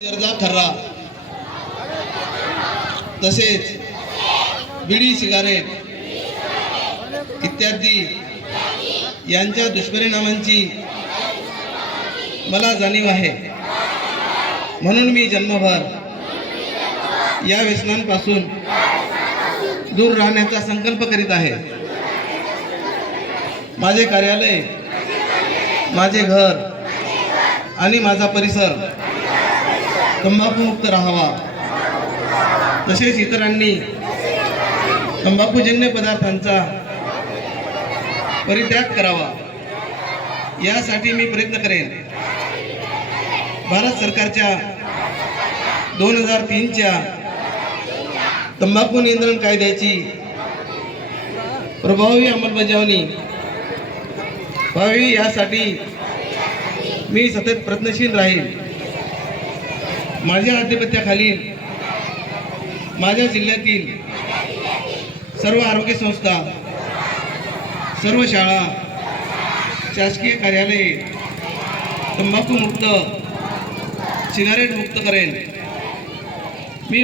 दर्जा ठरला तसेच बिडी सिगारेट इत्यादी यांच्या दुष्परिणामांची मला जाणीव आहे. म्हणून मी जन्मभर या व्यसनांपासून दूर राहण्याचा संकल्प करीत आहे. माझे कार्यालय माझे घर आणि माझा परिसर तंबाखूमुक्त राहावा. तसेच इतरांनी तंबाखूजन्य पदार्थांचा परित्याग करावा. यासाठी मी प्रयत्न करेन. भारत सरकारच्या दोन हजार तीनच्या तंबाखू नियंत्रण कायद्याची प्रभावी अंमलबजावणी व्हावी यासाठी मी सतत प्रयत्नशील राहील माझ्या आधिपत्याखाली माझ्या जिल्ह्यातील सर्व आरोग्य संस्था सर्व शाळा शासकीय कार्यालये तंबाखूमुक्त सिगारेट मुक्त करेल. मी